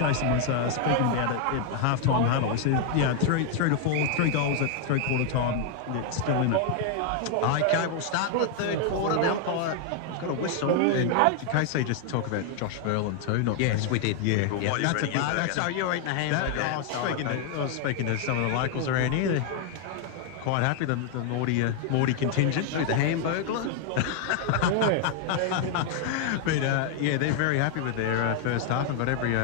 Jason was speaking about it at half-time huddle. He said, yeah, 3 to 4, 3 goals at three-quarter time. It's still in it. Okay, we'll start the third quarter. The umpire got a whistle. And did KC just talk about Josh Verlin too? Not Yes, we did. Yeah, Yeah, that's a big. so you're eating a hamburger. I was speaking to some of the locals around here. They're quite happy. The Mordy contingent. Who, the Hamburglar? But yeah, they're very happy with their first half and got every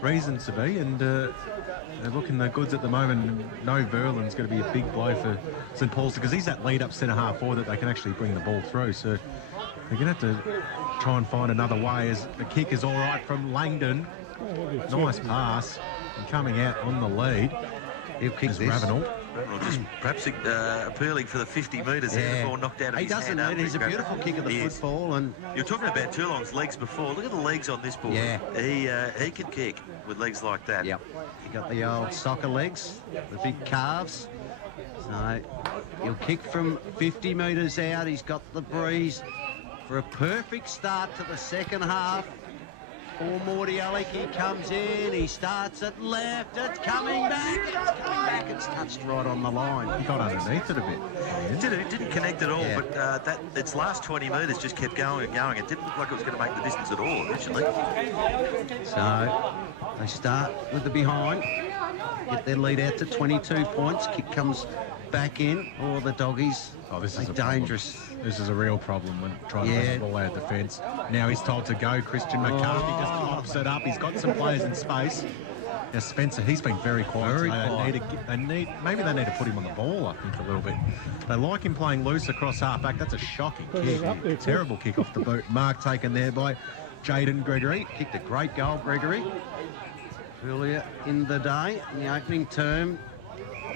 reason to be. And they're looking the goods at the moment. No, Verlin's going to be a big blow for St Paul's because he's that lead up centre half forward that they can actually bring the ball through. So they're going to have to try and find another way. As the kick is all right from Langdon. Nice pass and coming out on the lead. He'll kick this. Ravenel. Just perhaps appealing for the 50 metres there before knocked out of his hand. He doesn't need. He's a beautiful kick of the football. And you're talking about Toulon's legs before. Look at the legs on this ball. Yeah. He can kick with legs like that. Yep. He got the old soccer legs, the big calves. So he'll kick from 50 metres out. He's got the breeze for a perfect start to the second half. For Mordialloc, he comes in, he starts at left, it's coming back, it's touched right on the line. He got underneath it a bit. It didn't connect at all, but its last 20 metres just kept going and going. It didn't look like it was going to make the distance at all, initially. So they start with the behind, get their lead out to 22 points, kick comes back in, or the doggies. Oh, this is dangerous. This is a real problem when trying to bring the ball out of defence. Now he's told to go. Christian McCarthy just pops it up. He's got some players in space. Now Spencer, he's been very quiet. Maybe they need to put him on the ball, I think, a little bit. They like him playing loose across half-back. That's a shocking kick. Terrible kick off the boot. Mark taken there by Jaden Gregory. Kicked a great goal, Gregory. Earlier in the day, in the opening term,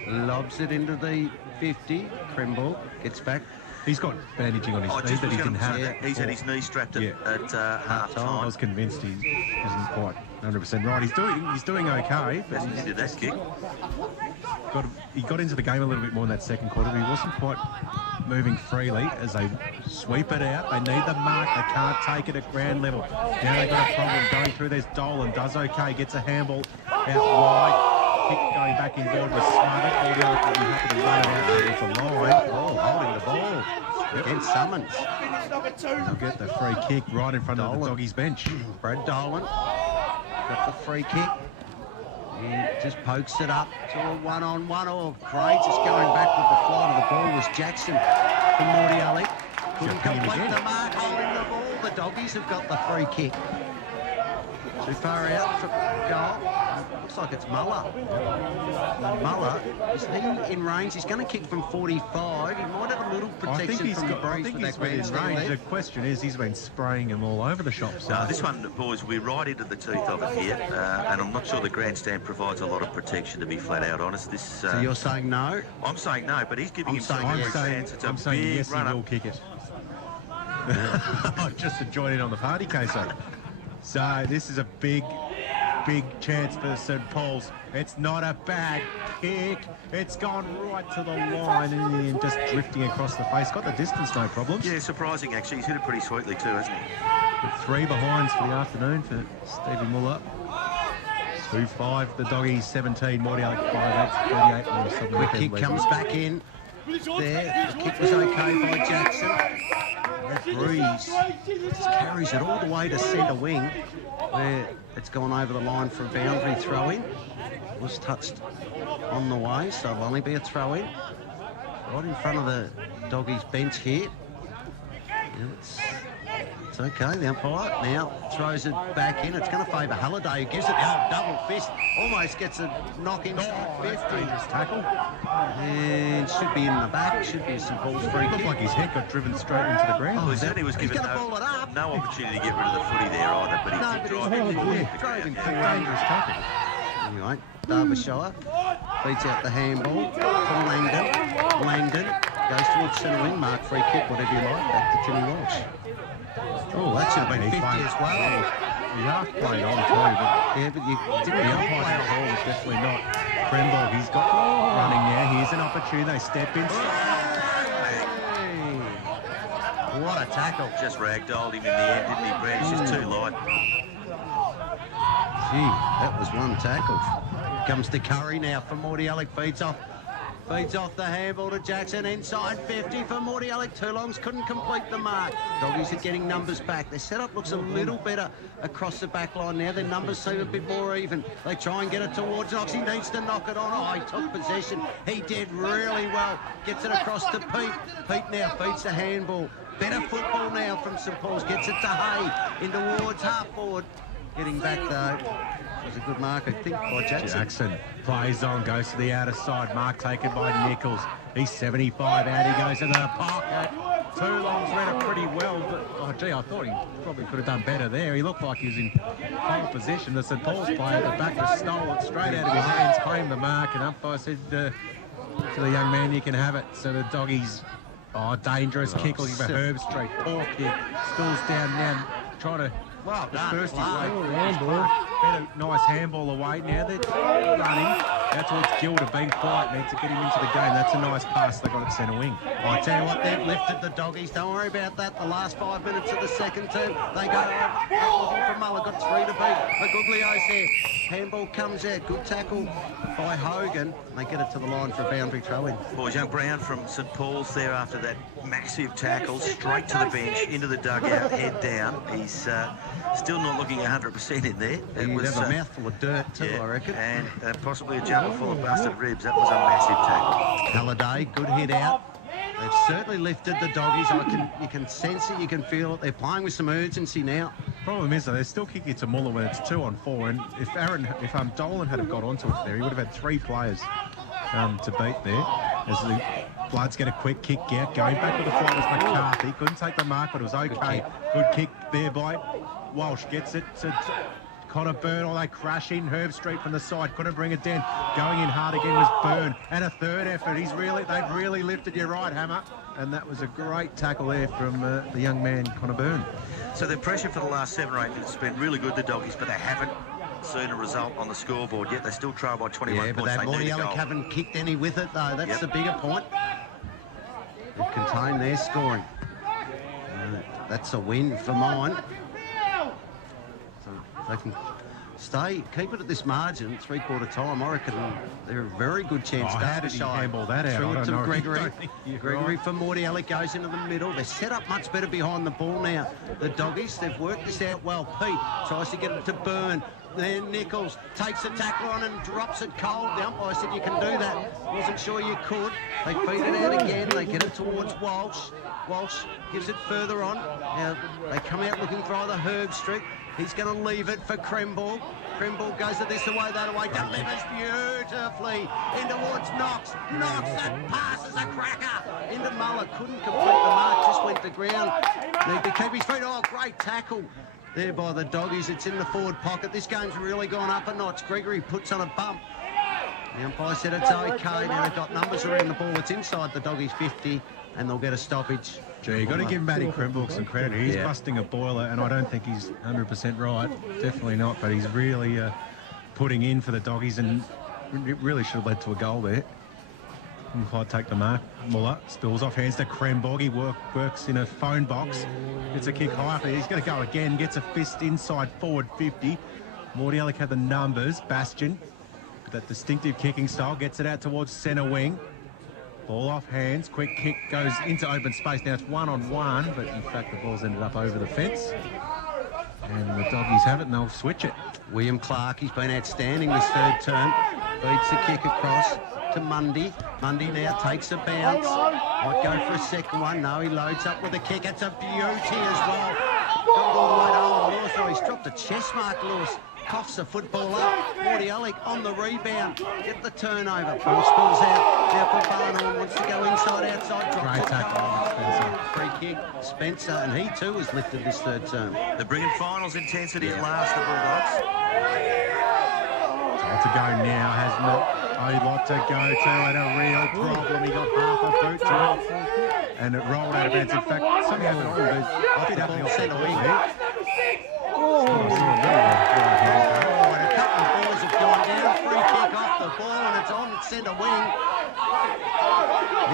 lobs it into the 50. Kremble gets back. He's got bandaging on his knee that he didn't have. He's had his knee strapped at half-time. I was convinced he wasn't quite 100% right. He's doing okay. But he did that kick. He got into the game a little bit more in that second quarter, but he wasn't quite moving freely as they sweep it out. They need the mark. They can't take it at ground level. Now they've got a problem going through. There's Dolan. Does okay. Gets a handball out wide. Kick going back inboard was smarted. All the other thing happened to run it out there. It's a line. Oh, holding the ball. Against Summons. They'll get the free kick right in front of the doggies' bench. Brad Dolan got the free kick. He just pokes it up to a one-on-one. Oh, great. Just going back with the flight of the ball was Jackson from Mordialloc. Couldn't complete the mark, holding the ball. The doggies have got the free kick. Too far out for goal. Looks like it's Muller. Muller, is he in range? He's going to kick from 45. He might have a little protection from the breeze with that grandstand range. The question is, he's been spraying him all over the shop. So this one, boys, we're right into the teeth of it here, and I'm not sure the grandstand provides a lot of protection, to be flat out honest. So you're saying no? I'm saying no, but he's giving himself every chance. It's a big yes, run-up. he will kick it. Just to join in on the party, Queso. So this is a big chance for St Paul's. It's not a bad kick. It's gone right to the line and just drifting across the face. Got the distance, no problems. Yeah, surprising actually. He's hit it pretty sweetly too, hasn't he? With 3 behinds for the afternoon for Stevie Muller. 2-5, the doggies 17, Mordialloc 5-8, 38. Quick kick comes back in. There, the kick was okay by Jackson. That breeze just carries it all the way to centre wing, where it's gone over the line for a boundary throw-in. It was touched on the way, so it'll only be a throw-in. Right in front of the doggies' bench here. It's okay, the umpire now throws it back in. It's going to favour Halliday, who gives it the double fist. Almost gets a knock in. 50. Tackle. And should be in the back. Should be a St Paul's free kick. Looked like his head got driven straight into the ground. Oh, he certainly was given no opportunity to get rid of the footy there either, but he did drive him forward. Drove him for dangerous tackle. Anyway, Derbyshire beats out the handball from Langdon. Langdon goes towards centre wing. Mark free kick, whatever you like. Back to Timmy Walsh. Oh, that should have been 50 as well. The half played on too, but you didn't the umpire at all was definitely not. Kremble, he's got running now. Here's an opportunity. They step in. What a tackle. Just ragdolled him in the end, didn't he, Brad? He's just too light. Gee, that was one tackle. Comes to Curry now for Mordialloc, feeds off the handball to Jackson, inside 50 for Mordialloc. Toolongs couldn't complete the mark. Doggies are getting numbers back. Their setup looks a little better across the back line now. Their numbers seem a bit more even. They try and get it towards Knox. He needs to knock it on. Oh, he took possession. He did really well. Gets it across to Pete. Pete now feeds the handball. Better football now from St Paul's. Gets it to Hay in towards half forward. Getting back though. It was a good mark, I think, by Jackson. Jackson plays on, goes to the outer side. Mark taken by Nichols. He's 75 out. He goes into the pocket. Toolong's read it pretty well, but oh gee, I thought he probably could have done better there. He looked like he was in pole position. The St Paul's player at the back just stole it straight out of his hands, claimed the mark, and umpire said to the young man, you can have it. So the Doggies, dangerous kick looking for Herb Street. Poor kick. Spills down now, trying to. Well The done. first Clark. better nice handball away. Now they're running. That's what's Gilda being quiet. Needs to get him into the game. That's a nice pass they got at centre wing. I tell you what, they've lifted the Doggies. Don't worry about that. The last 5 minutes of the second term, they go from Muller. Got 3 to beat. Maguglio's there. Handball comes out. Good tackle by Hogan. They get it to the line for a boundary throw-in. Boys, young Brown from St Paul's there after that massive tackle, straight to the bench, into the dugout, head down. He's still not looking 100% in there. It He'd was have a mouthful of dirt too, yeah, I reckon. and possibly a jumper full of busted ribs. That was a massive tackle. Halliday, good hit out. They've certainly lifted the Doggies. You can sense it, you can feel it. They're playing with some urgency now. Problem is, though, they're still kicking it to Muller when it's 2 on 4. And if Dolan had have got onto it there, he would have had 3 players to beat there. As the Bloods get a quick kick out, going back with the flight was McCarthy. Couldn't take the mark, but it was okay. Good kick there by Walsh. Gets it to Connor Byrne. All they crash in. Herb Street from the side. Couldn't bring it down. Going in hard again was Byrne. And a third effort. They've really lifted you right, Hammer. And that was a great tackle there from the young man, Connor Byrne. So their pressure for the last 7 or 8 minutes has been really good, the Doggies, but they haven't seen a result on the scoreboard yet. They still trail by 21 Yeah, but points. that They need a Mordialloc goal. haven't kicked any with it, though. That's the bigger point. They've contained their scoring. That's a win for mine. So if they can keep it at this margin, 3/4 time, I reckon they're a very good chance. How did he handball that out? Through I it don't to know. Gregory. I don't think you're Gregory right. for Mordialloc goes into the middle. They're set up much better behind the ball now. The Doggies, they've worked this out well. Pete tries to get it to Byrne. Then Nichols takes a tackle on and drops it cold. The umpire said you can do that. Wasn't sure you could. They feed it out again. They get it towards Walsh. Walsh gives it further on. Now they come out looking for either Herb Street. He's going to leave it for Kremble. Kremble goes to this away, that away. Delivers beautifully in towards Knox. Knox, that pass is a cracker. Into Muller. Couldn't complete the mark. Just went to ground. Need to keep his feet. Oh, great tackle there by the Doggies. It's in the forward pocket. This game's really gone up a notch. Gregory puts on a bump. The umpire said it's okay. Now they've got numbers around the ball. It's inside the Doggies 50, and they'll get a stoppage. Gee, you got to give Matty Kremble some credit. He's busting a boiler, and I don't think he's 100% right. Definitely not, but he's really putting in for the Doggies, and it really should have led to a goal there. Didn't quite take the mark. Muller spills off hands to Kremborg. He works in a phone box. It's a kick high up. He's going to go again. Gets a fist inside forward 50. Mordialloc had the numbers. Bastion, that distinctive kicking style, gets it out towards centre wing. Ball off hands. Quick kick goes into open space. Now it's 1-on-1, but in fact the ball's ended up over the fence. And the Doggies have it, and they'll switch it. William Clark, he's been outstanding this third term. Beats the kick across to Mundy. Mundy now takes a bounce. Might go for a second one. No, he loads up with a kick. It's a beauty as well. Got all the way to Owen Lewis. Oh, he's dropped a chest mark, Lewis. Coughs the football up. Mordialloc on the rebound. Get the turnover. Ball spills out. Now for Barnhorn. Wants to go inside, outside. Drop Great tackle, Spencer. Free kick. Spencer, and he too has lifted this third term. They're bringing finals intensity at last, the Bulldogs. To go now, has not a lot to go to, and a real problem. He got half a boot to it, and it rolled out of bounds. In fact, something happened all this. I did have the centre wing. And a couple of balls have gone down. Free kick off the ball, and it's on centre wing.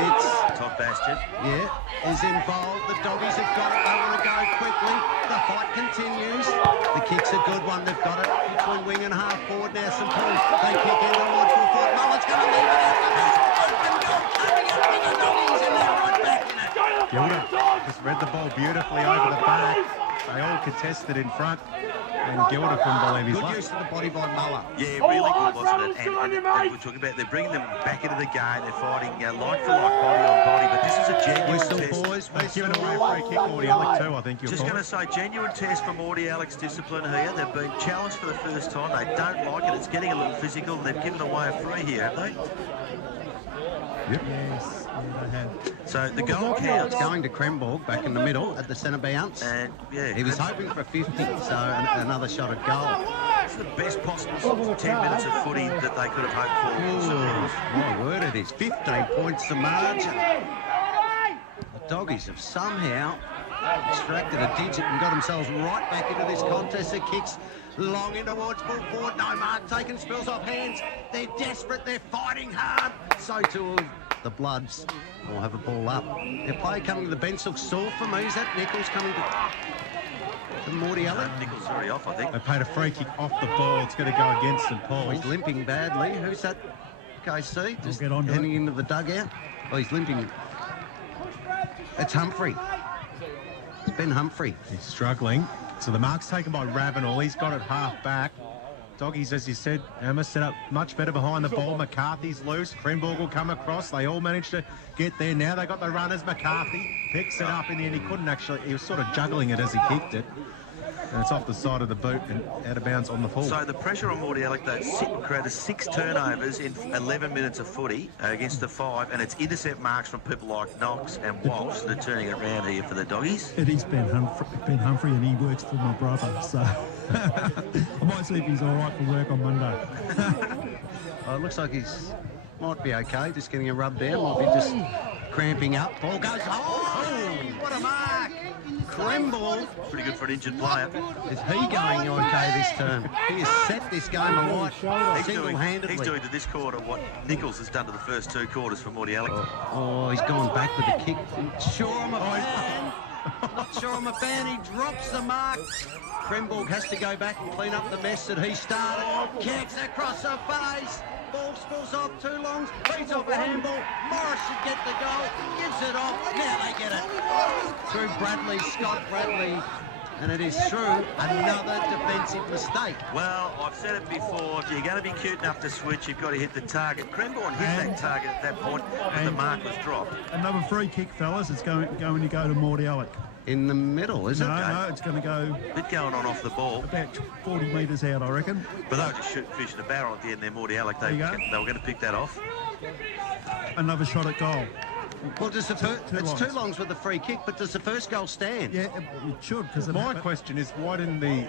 It's Top Sebastian. Yeah, is involved. The doggies have got it. They want to go quickly. The fight continues. The kick's a good one. They've got it between wing and half forward now. St Paul's. They kick in towards full forward. Mullen's going to leave it out. Open goal coming up for the doggies, and they're right back in it. Gilda just read the ball beautifully over the back. They all contested in front, and Gilda couldn't believe his Good luck. use of the body by Muller. Yeah, really good, wasn't it? And we're talking about they're bringing them back into the game. They're fighting like for like, body on body. But this is a genuine Whistle, test. boys. They've given away a free kick, Mordialloc too, I think you'll Just call going to it. say, genuine test for Mordialloc's discipline here. They've been challenged for the first time. They don't like it. It's getting a little physical. They've given away a free here, haven't they? Yep. Yes, yeah, they have. So the goal counts. It's going to Kremborg back in the middle at the centre bounce. And yeah, He was hoping for a 50, so another shot at goal. it's the best possible 10 minutes of footy that they could have hoped for. My word, it is 15 points to margin. The doggies have somehow extracted a digit and got themselves right back into this contest. The kicks long in towards full forward. No mark taken, spills off hands. They're desperate, they're fighting hard. So too the Bloods will have a ball up. Their play coming to the bench looks sore for me. Is that Nichols coming to Mordialloc? Nichols already off, I think. They paid a free kick off the ball. It's going to go against St Oh, Paul's. he's limping badly. Who's that? KC just get onto heading it. into the dugout. Oh, he's limping. It's Humphrey. It's Ben Humphrey. He's struggling. So the mark's taken by Ravenel. He's got it half back. Doggies, as you said, Emma set up much better behind the ball. McCarthy's loose. Krenborg will come across. They all managed to get there. Now they got the runners. McCarthy picks it up in the end. He couldn't actually. He was sort of juggling it as he kicked it. And it's off the side of the boot and out of bounds on the full. So the pressure on Mordialloc, they created 6 turnovers in 11 minutes of footy against the 5, and it's intercept marks from people like Knox and Walsh that are turning it around here for the doggies. It is Ben Humphrey, and he works for my brother, so I might see if he's all right for work on Monday. Oh, it looks like he's might be okay. Just getting a rub down. Might be just cramping up. Ball goes. Oh, what a mark! Kremborg. Pretty good for an injured player. Is he going okay this term? He has set this game alight single-handedly. He's doing to this quarter what Nichols has done to the first 2 quarters for Mordialloc. Oh, he's gone back with the kick. Sure, I'm a fan. Not sure I'm a fan. He drops the mark. Kremborg has to go back and clean up the mess that he started. Kicks across the face. Ball spills off 2 longs. Beats off a handball. Morris should get the goal. Gives it off. Now they get it. Through Bradley, Scott Bradley. And it is through another defensive mistake. Well, I've said it before, if you're going to be cute enough to switch, you've got to hit the target. Kremborg hit that target at that point, but the mark was dropped. Another free kick, fellas. It's going to go to Mordialloc. In the middle, is it? No, it's going to go Bit going on off the ball, about 40 metres out, I reckon. but they were just shooting fish in a barrel at the end there, Mordialloc. They There you go. were going to pick that off. Another shot at goal. Well, does the it's longs. 2 longs with the free kick, but does the first goal stand? Yeah, it should, because My question is, why didn't the...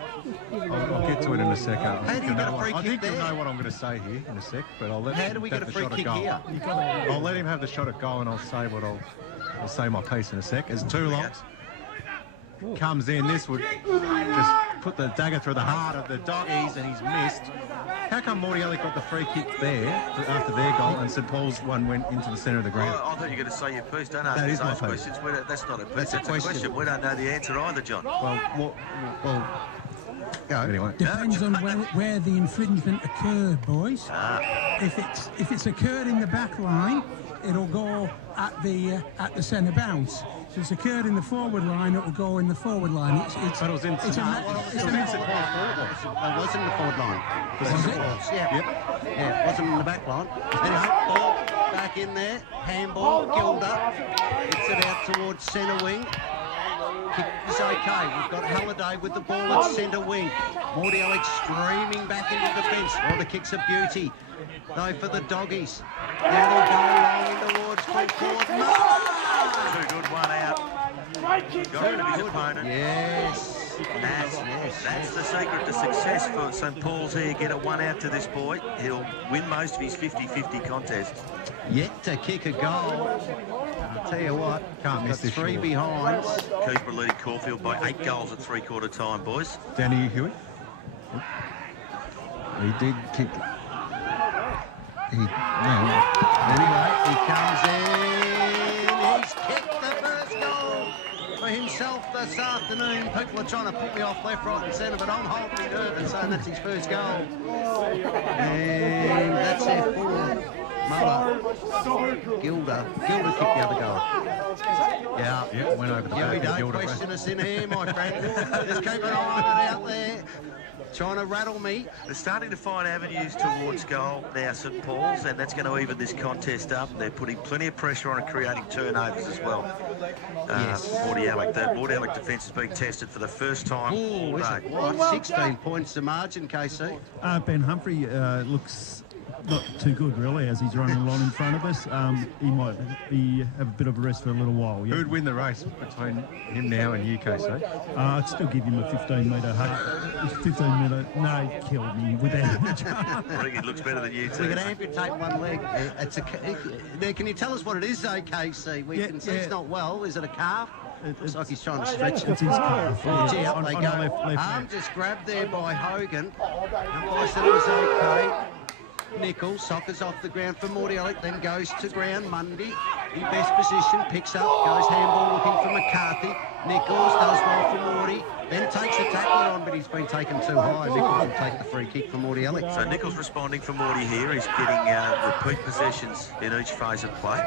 I'll get to it in a sec. How do you get a free I kick think you'll there? know what I'm going to say here in a sec, but I'll let How him do we have get a the free shot at kick goal. here? I'll let him have the shot at goal, and I'll say what I'll say my piece in a sec. As 2 longs comes in, this would just put the dagger through the heart of the doggies, and he's missed. How come Mordialloc got the free kick there after their goal, and St Paul's one went into the centre of the ground? I thought you were going to say your piece. Don't ask That us is my those piece. questions. That's not a piece. That's a question. We don't know the answer either, John. Well, go. Anyway, Depends on where the infringement occurred, boys. If it's occurred in the back line, it'll go at the centre bounce. If it's occurred in the forward line, it'll go in the forward line. but it was in it's St Paul's forward line. It was in the forward line. Was it? Yeah. Yep. Yeah, it wasn't in the back line. Anyway, ball back in there. Handball, Gilda. Hits it out towards centre wing. Kick is okay. We've got Halliday with the ball at centre wing. Mordialloc streaming back into defence. Oh, the kick's a beauty. Though for the doggies. Now they'll go long in towards full forward. Too good, one out. Got rid of his opponent. Yes. That's the secret to success for St Paul's here. Get a 1 out to this boy. He'll win most of his 50-50 contest. Yet to kick a goal. I'll tell you what, Can't miss got this 3 short. behinds. Cooper leading Caulfield by 8 goals at 3/4 time, boys. Danny Hewitt. He did kick. Anyway, he comes in. He himself this afternoon. People are trying to put me off left, right and centre, but I'm holding my nerve and saying that's his first goal. And that's their forward. Mother. Gilda kicked the other goal. Yeah, went over the Yeah, we back. don't question us in here, my friend. Just keep an eye on it out there. Trying to rattle me. They're starting to find avenues towards goal now, St Paul's, and that's going to even this contest up. They're putting plenty of pressure on and creating turnovers as well. Yes. Mordialloc. The Mordialloc defence is being tested for the first time all Is day. it what? 16 points to margin, KC. Ben Humphrey looks not too good, really, as he's running along in front of us. He might have a bit of a rest for a little while. Yeah. Who'd win the race between him now and you, KC? I'd still give him a 15-metre hut. 15-metre, no, he killed me without a chance. I think it looks better than you We two. can amputate one leg. Now, can you tell us what it is, though, KC? We can see it's not well. Is it a calf? Looks like he's trying to stretch it. It's his calf. Oh, gee, up On they the go. left Arm hand. just grabbed there by Hogan. Umpire said it was okay. Nichols, soccers off the ground for Mordialloc, then goes to ground. Mundy in best position, picks up, goes handball looking for McCarthy. Nichols does well for Morty, then takes a tackle on, but he's been taken too high. Nichols will take the free kick for Mordialloc. So Nichols responding for Morty here. He's getting repeat possessions in each phase of play.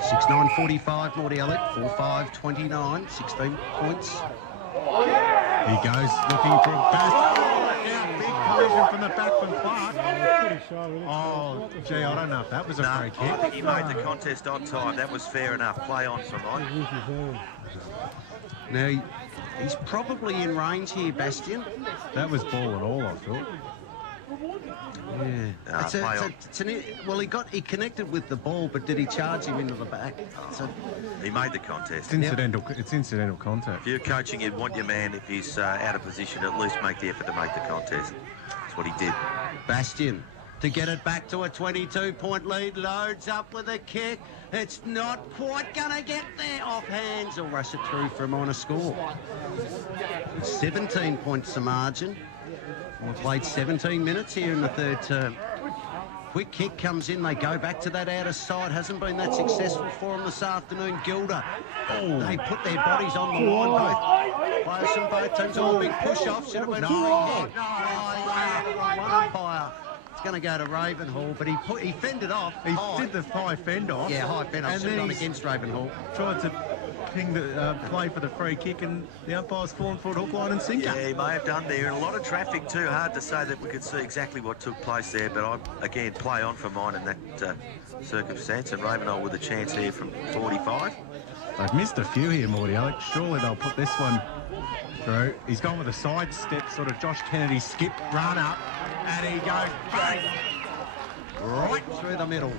6-9-45, Mordialloc, 4-5-29, 16 points. He goes looking for a basket. Big collision from the back from Clark. Oh, gee, I don't know if that was a No, free I kick. think he made the contest on time. That was fair enough. Play on for mine. Now, he's probably in range here, Bastian. That was ball and all, I thought. Yeah. Well, he connected with the ball, but did he charge him into the back? He made the contest. It's incidental contact. If you're coaching, you'd want your man, if he's out of position, at least make the effort to make the contest. That's what he did. Bastian to get it back to a 22-point lead, loads up with a kick. It's not quite going to get there. Off hands, will rush it through for a minor score. 17 points to margin. We've played 17 minutes here in the third term. Quick kick comes in. They go back to that outer side. Hasn't been that successful for them this afternoon. Gilda. Oh, they put their bodies on the line. Both players from both teams. Oh, big push-off. Should have been a free kick. One umpire. It's going to go to Ravenhall, but he fended off. He did the high fend off. Yeah, high fend off. Should have gone against Ravenhall. Tried to ping the play for the free kick, and the umpire's fallen for it hook, line and sinker. Yeah, he may have done there. And a lot of traffic too. Hard to say that we could see exactly what took place there, but I, again, play on for mine in that circumstance. And Ravenhall with a chance here from 45. They've missed a few here, Mordialloc. Surely they'll put this one through. He's gone with a sidestep, sort of Josh Kennedy skip, run up, and he goes bang! Right through the middle.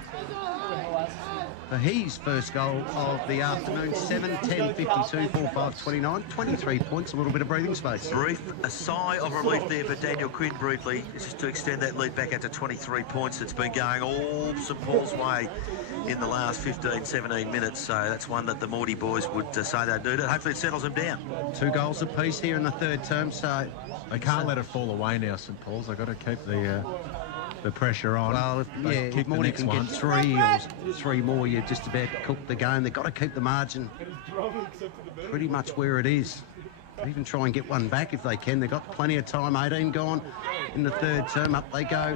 For his first goal of the afternoon, 7-10-52, 4-5-29, 23 points, a little bit of breathing space. A sigh of relief there for Daniel Quinn briefly. It's just to extend that lead back out to 23 points. It's been going all St Paul's way in the last 15, 17 minutes. So that's one that the Morty boys would say they'd do. Hopefully it settles them down. 2 goals apiece here in the third term, so... They can't let it fall away now, St Paul's. They've got to keep the pressure on. Well, if Morty can get 3 or 3 more, you just about cooked the game. They've got to keep the margin pretty much where it is. Even try and get one back if they can. They've got plenty of time. 18 gone in the third term. Up they go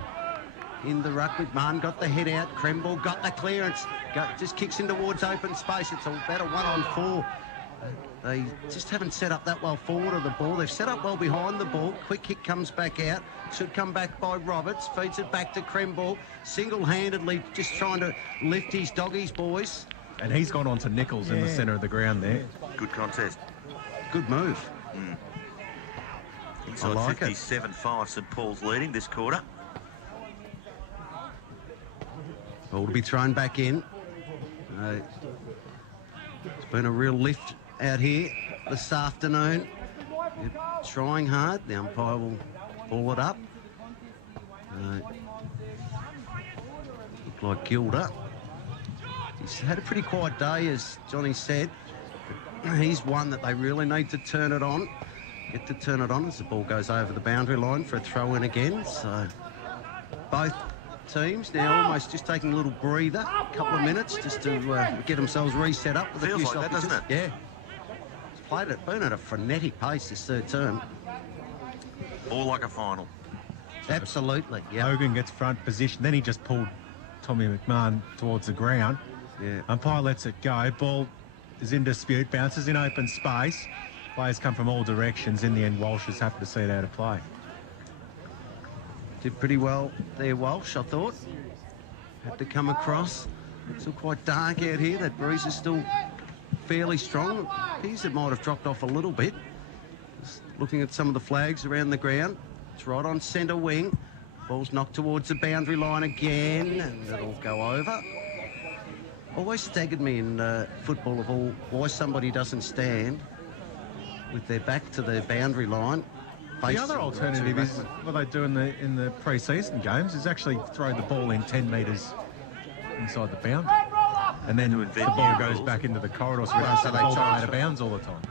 in the ruck with Martin. Got the head out. Kremble got the clearance. Just kicks in towards open space. It's about a 1-on-4. They just haven't set up that well forward of the ball. They've set up well behind the ball. Quick kick comes back out. Should come back by Roberts. Feeds it back to Kremble. Single-handedly just trying to lift his doggies, boys. And he's gone on to Nichols in the centre of the ground there. Good contest. Good move. Inside like 57-5, St Paul's leading this quarter. Ball to be thrown back in. It's been a real lift out here this afternoon. They're trying hard. The umpire will pull it up. Look like Gilda. He's had a pretty quiet day, as Johnny said. But he's one that they really need to turn it on. Get to turn it on as the ball goes over the boundary line for a throw-in again. So both teams now almost just taking a little breather, a couple of minutes just to get themselves reset up with Feels a few like that, stoppages. doesn't it? Yeah. been at a frenetic pace this third term. More like a final. Absolutely, yeah. Hogan gets front position, then he just pulled Tommy McMahon towards the ground. Yeah. Umpire lets it go. Ball is in dispute, bounces in open space. Players come from all directions. In the end, Walsh is happy to see it out of play. Did pretty well there, Walsh, I thought. Had to come across. It's still quite dark out here. That breeze is still fairly strong. Appears it might have dropped off a little bit. Just looking at some of the flags around the ground. It's right on centre wing. Ball's knocked towards the boundary line again, and it'll go over. Always staggered me in football of all why somebody doesn't stand with their back to the boundary line. The other alternative is what they do in the pre-season games is actually throw the ball in 10 metres inside the boundary, and then the ball goes back into the corridor, so they hold out of bounds all the time.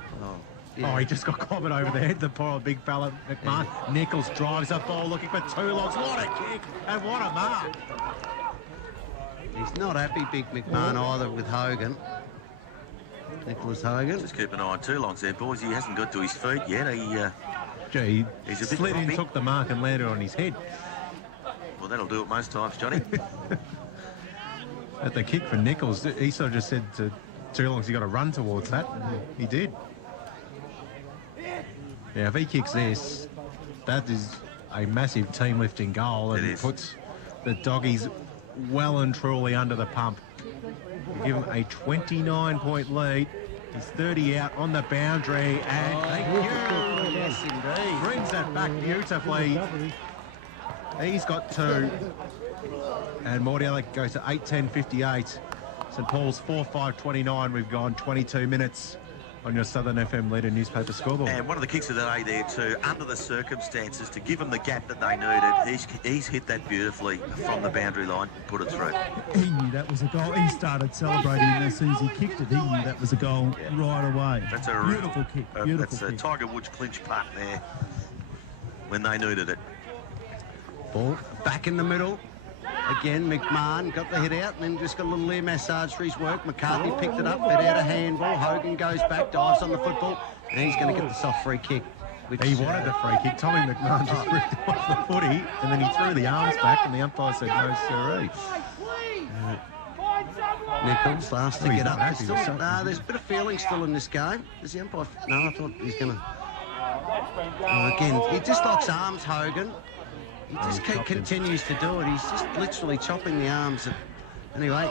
Yeah. Oh, he just got clobbered over the head, the poor old big fella, McMahon. Yeah. Nichols drives up ball looking for two logs. What a kick and what a mark. He's not happy, big McMahon, either, with Hogan. Nicholas Hogan. Just keep an eye on two longs there, boys. He hasn't got to his feet yet. He he's a bit slid in, floppy. took the mark and landed on his head. Well, that'll do it most times, Johnny. At the kick for Nichols, he sort of just said to Toolongs, you got to run towards that. He did. Yeah, if he kicks this, that is a massive team lifting goal, and puts the Doggies well and truly under the pump. You give him a 29-point lead. He's 30 out on the boundary, and thank you. Yes, indeed. Brings that back beautifully. He's got two. And Mordialloc goes to 8:10.58. St Paul's 4-5-29. We've gone 22 minutes on your Southern FM leader newspaper scoreboard. And one of the kicks of the day there too, under the circumstances, to give him the gap that they needed. He's hit that beautifully from the boundary line, put it through. He knew that was a goal. He started celebrating as soon as he kicked it. He knew that was a goal right away. That's a beautiful kick. That's a Tiger Woods clinch putt there when they needed it. Ball back in the middle. Again, McMahon got the hit out and then just got a little ear massage for his work. McCarthy picked it up, but out of handball. Hogan goes back, dives on the football, and he's going to get the soft free kick. Which, he wanted the free kick. Tommy McMahon just ripped it off the footy, and then he threw the arms back, and the umpire said, no, sirree. Nichols last to get up. There's a bit of feeling still in this game. Is the umpire? No, I thought he's going to... again, he just locks arms, Hogan. He just continues to do it. He's just literally chopping the arms. Anyway,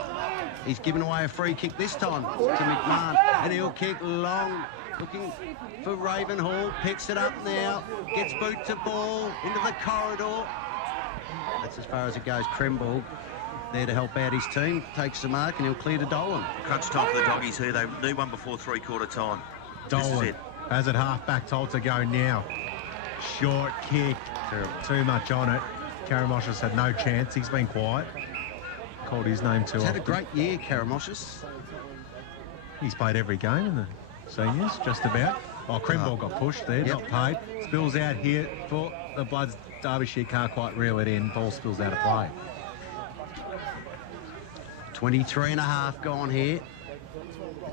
he's given away a free kick this time to McMahon, and he'll kick long, looking for Ravenhall. Picks it up now, gets boot to ball into the corridor. That's as far as it goes. Kremborg there to help out his team. Takes the mark, and he'll clear to Dolan. Crunch time for the Doggies here. They need one before three-quarter time. Dolan this is it. Has it half-back, told to go now. Short kick. Too much on it. Karamoshis had no chance. He's been quiet. Called his name too often. He's had a great year, Karamoshis. He's played every game in the seniors, just about. Oh, Kremborg got pushed there, not paid. Spills out here for the Bloods. Derbyshire can't quite reel it in. Ball spills out of play. 23 and a half gone here.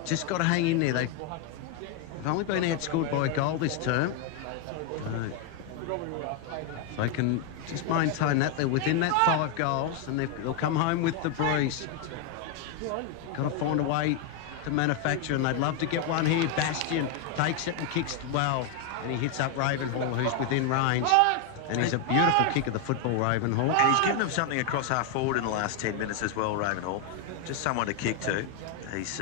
Just got to hang in there. They've only been outscored by a goal this term. So they can just maintain that. They're within that 5 goals, and they'll come home with the breeze. Got to find a way to manufacture, and they'd love to get one here. Bastian takes it and kicks well, and he hits up Ravenhall, who's within range. And he's a beautiful kick of the football, Ravenhall. And he's given them something across half forward in the last 10 minutes as well, Ravenhall. Just someone to kick to. He's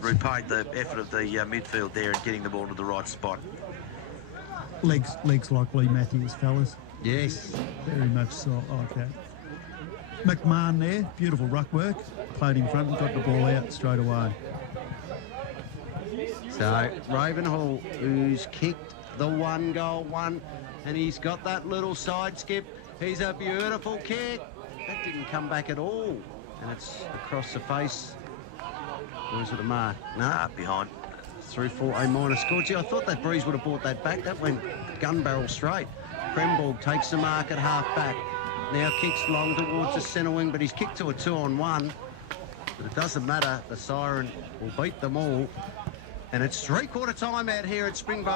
repaid the effort of the midfield there and getting the ball to the right spot. Legs like Lee Matthews, fellas. Yes. Very much so, like that. McMahon there, beautiful ruck work. Played in front and got the ball out straight away. So Ravenhall, who's kicked the 1-goal one, and he's got that little side skip. He's a beautiful kick. That didn't come back at all. And it's across the face. Or is it a mark? No, behind. Through for a minor score. Gee, I thought that breeze would have brought that back. That went gun barrel straight. Kremborg takes the mark at half back. Now kicks long towards the centre wing, but he's kicked to a 2-on-1. But it doesn't matter. The siren will beat them all. And it's three-quarter time out here at Springbok.